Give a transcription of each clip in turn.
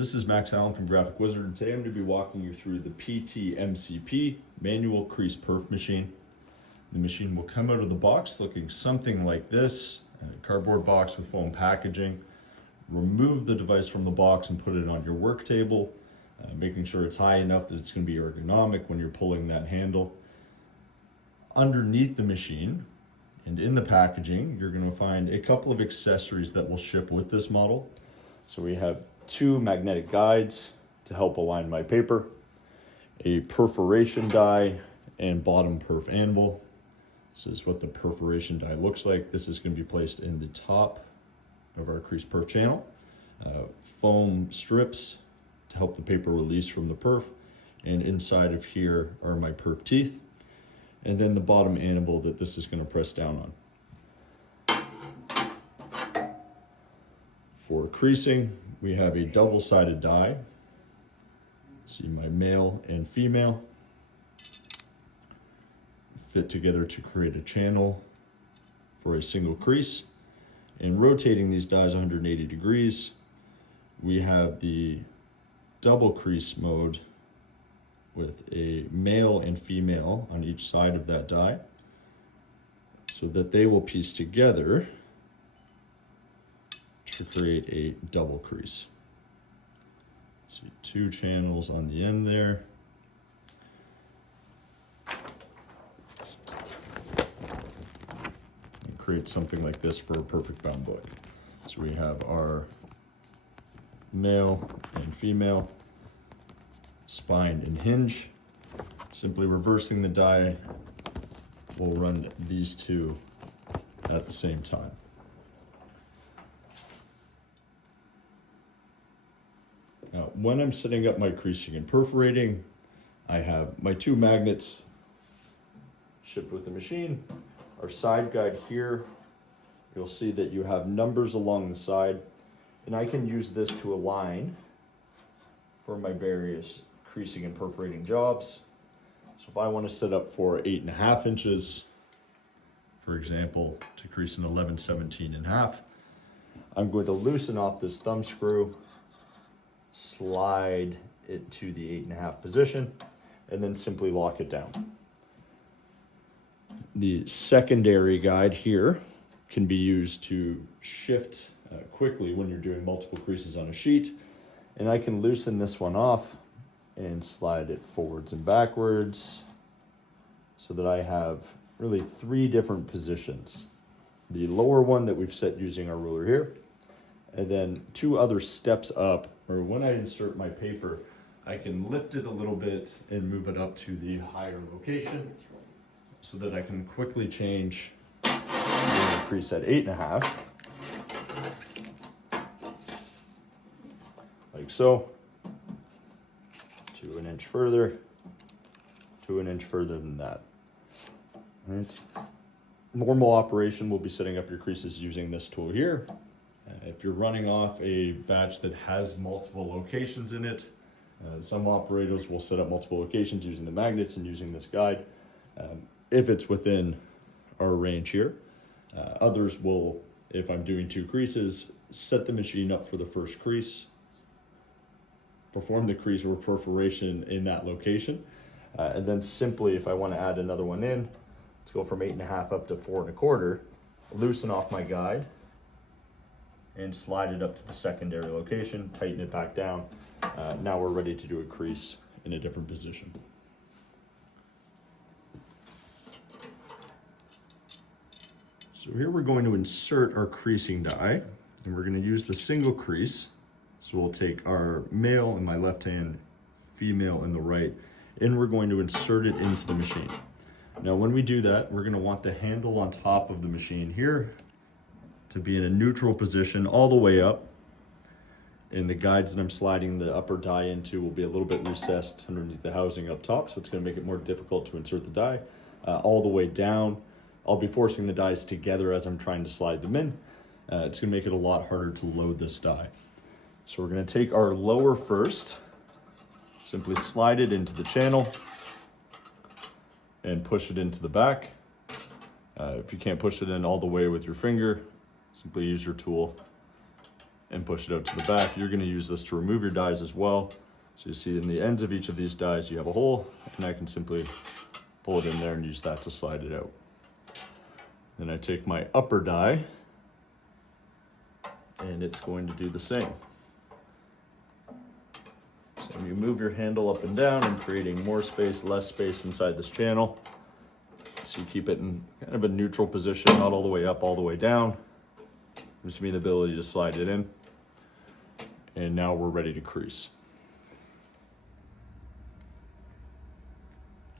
This is Max Allen from Graphic Whizard, and today I'm going to be walking you through the PT MCP manual crease perf machine. The machine will come out of the box looking something like this, a cardboard box with foam packaging. Remove the device from the box and put it on your work table, making sure it's high enough that it's going to be ergonomic when you're pulling that handle. Underneath the machine and in the packaging, you're going to find a couple of accessories that will ship with this model. So we have 2 magnetic guides to help align my paper, a perforation die, and bottom perf anvil. This is what the perforation die looks like. This is going to be placed in the top of our crease perf channel. Foam strips to help the paper release from the perf, and inside of here are my perf teeth, and then the bottom anvil that this is going to press down on. For creasing, we have a double-sided die. See my male and female fit together to create a channel for a single crease. And rotating these dies 180 degrees, we have the double crease mode with a male and female on each side of that die, so that they will piece together to create a double crease. See 2 channels on the end there. And create something like this for a perfect bound book. So we have our male and female spine and hinge. Simply reversing the die will run these 2 at the same time. Now, when I'm setting up my creasing and perforating, I have my 2 magnets shipped with the machine. Our side guide here, you'll see that you have numbers along the side, and I can use this to align for my various creasing and perforating jobs. So if I want to set up for 8.5 inches, for example, to crease an 11/17.5, I'm going to loosen off this thumb screw, slide it to the 8.5 position, and then simply lock it down. The secondary guide here can be used to shift quickly when you're doing multiple creases on a sheet, and I can loosen this one off and slide it forwards and backwards so that I have really 3 different positions. The lower one that we've set using our ruler here, and then 2 other steps up, or when I insert my paper, I can lift it a little bit and move it up to the higher location so that I can quickly change the crease at 8.5, like so, to 1 inch further, to 1 inch further than that. All right. Normal operation will be setting up your creases using this tool here. If you're running off a batch that has multiple locations in it, some operators will set up multiple locations using the magnets and using this guide, if it's within our range here. Others will, if I'm doing 2 creases, set the machine up for the first crease, perform the crease or perforation in that location, and then simply, if I want to add another one in, let's go from 8.5 up to 4.25, loosen off my guide, and slide it up to the secondary location, tighten it back down. Now we're ready to do a crease in a different position. So here we're going to insert our creasing die, and we're going to use the single crease. So we'll take our male in my left hand, female in the right, and we're going to insert it into the machine. Now when we do that, we're going to want the handle on top of the machine here to be in a neutral position all the way up, and the guides that I'm sliding the upper die into will be a little bit recessed underneath the housing up top, so it's going to make it more difficult to insert the die. All the way down, I'll be forcing the dies together as I'm trying to slide them in. It's going to make it a lot harder to load this die. So we're going to take our lower first, simply slide it into the channel and push it into the back. If you can't push it in all the way with your finger, simply use your tool and push it out to the back. You're going to use this to remove your dies as well. So you see in the ends of each of these dies, you have a hole, and I can simply pull it in there and use that to slide it out. Then I take my upper die, and it's going to do the same. So you move your handle up and down and creating more space, less space inside this channel. So you keep it in kind of a neutral position, not all the way up, all the way down. Gives me the ability to slide it in. And now we're ready to crease.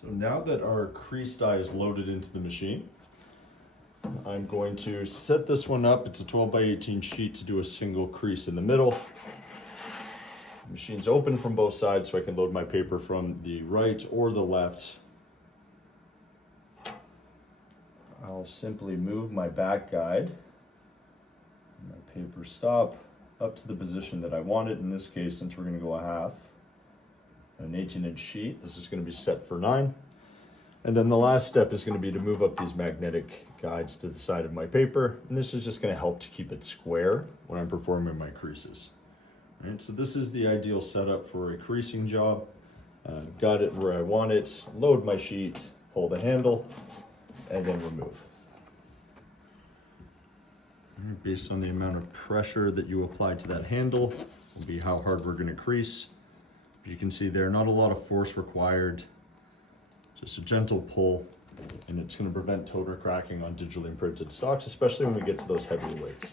So now that our crease die is loaded into the machine, I'm going to set this one up. It's a 12 by 18 sheet to do a single crease in the middle. The machine's open from both sides, so I can load my paper from the right or the left. I'll simply move my back guide, my paper stop, up to the position that I want it. In this case, since we're going to go a half, an 18-inch sheet, this is going to be set for 9. And then the last step is going to be to move up these magnetic guides to the side of my paper. And this is just going to help to keep it square when I'm performing my creases. All right, so this is the ideal setup for a creasing job. Got it where I want it, load my sheet, pull the handle, and then remove. Based on the amount of pressure that you apply to that handle will be how hard we're going to crease. You can see there, not a lot of force required, just a gentle pull, and it's going to prevent toner cracking on digitally printed stocks, especially when we get to those heavier weights.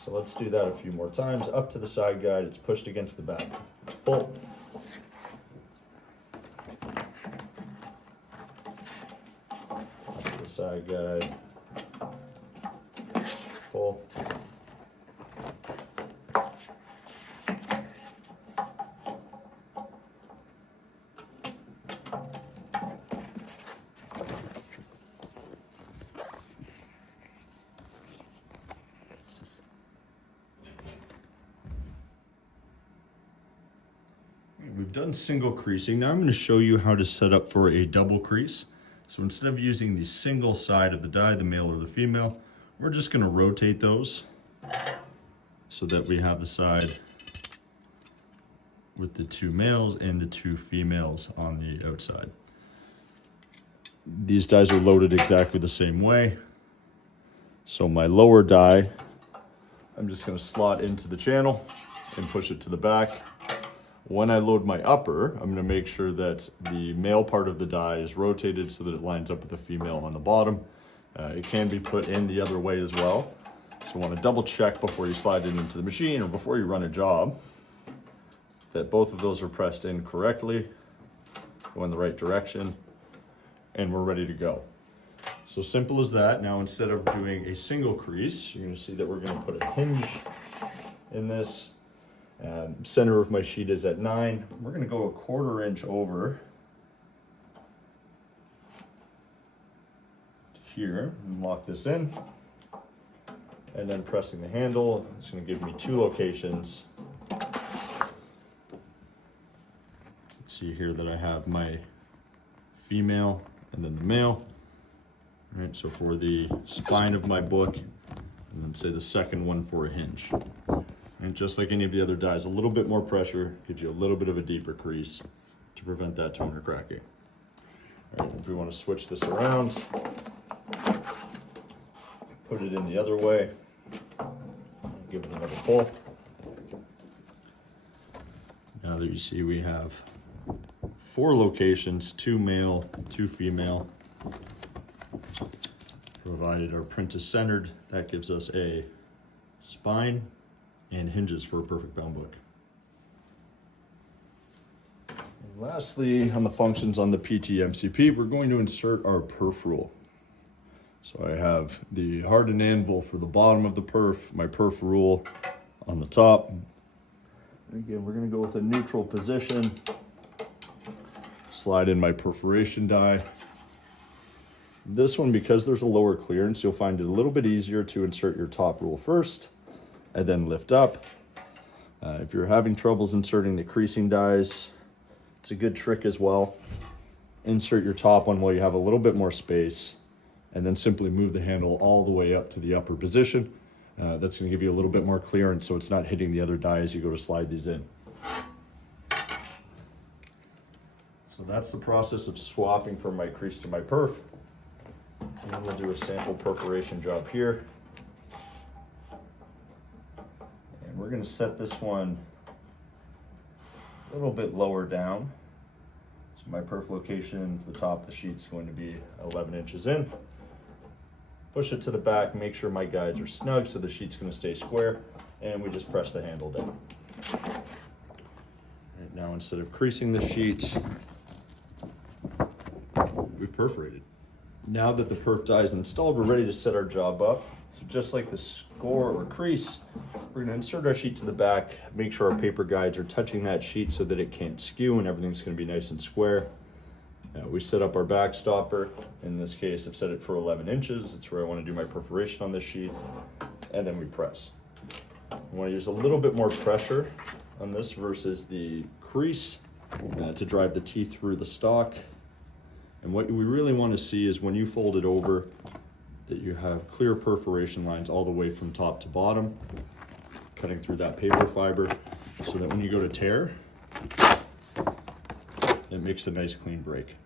So let's do that a few more times. Up to the side guide, it's pushed against the back. Pull. Up to the side guide. Pull. We've done single creasing. Now I'm going to show you how to set up for a double crease. So instead of using the single side of the die, the male or the female, we're just going to rotate those so that we have the side with the 2 males and the 2 females on the outside. These dies are loaded exactly the same way. So my lower die, I'm just going to slot into the channel and push it to the back. When I load my upper, I'm going to make sure that the male part of the die is rotated so that it lines up with the female on the bottom. It can be put in the other way as well. So you want to double check before you slide it into the machine or before you run a job that both of those are pressed in correctly, go in the right direction, and we're ready to go. So simple as that. Now instead of doing a single crease, you're going to see that we're going to put a hinge in this. Center of my sheet is at 9. We're going to go 1/4 inch over here and lock this in, and then pressing the handle. It's going to give me 2 locations. See here that I have my female and then the male. All right, so for the spine of my book, and then say the second one for a hinge. And just like any of the other dies, a little bit more pressure gives you a little bit of a deeper crease to prevent that toner cracking. All right, if we want to switch this around, put it in the other way, give it another pull. Now that you see we have 4 locations, 2 male, 2 female. Provided our print is centered, that gives us a spine and hinges for a perfect bound book. And lastly, on the functions on the PT MCP, we're going to insert our perf rule. So I have the hardened anvil for the bottom of the perf, my perf rule on the top. And again, we're going to go with a neutral position. Slide in my perforation die. This one, because there's a lower clearance, you'll find it a little bit easier to insert your top rule first and then lift up. If you're having troubles inserting the creasing dies, it's a good trick as well. Insert your top one while you have a little bit more space, and then simply move the handle all the way up to the upper position. That's going to give you a little bit more clearance so it's not hitting the other die as you go to slide these in. So that's the process of swapping from my crease to my perf. And then we'll do a sample perforation job here. And we're going to set this one a little bit lower down. So my perf location to the top of the sheet is going to be 11 inches in. Push it to the back, make sure my guides are snug so the sheet's going to stay square, and we just press the handle down. Right, now instead of creasing the sheet, we've perforated. Now that the perf die is installed, we're ready to set our job up. So just like the score or crease, we're going to insert our sheet to the back, make sure our paper guides are touching that sheet so that it can't skew and everything's going to be nice and square. We set up our back stopper. In this case, I've set it for 11 inches. It's where I want to do my perforation on this sheet. And then we press. I want to use a little bit more pressure on this versus the crease to drive the teeth through the stock. And what we really want to see is when you fold it over, that you have clear perforation lines all the way from top to bottom, cutting through that paper fiber, so that when you go to tear, it makes a nice clean break.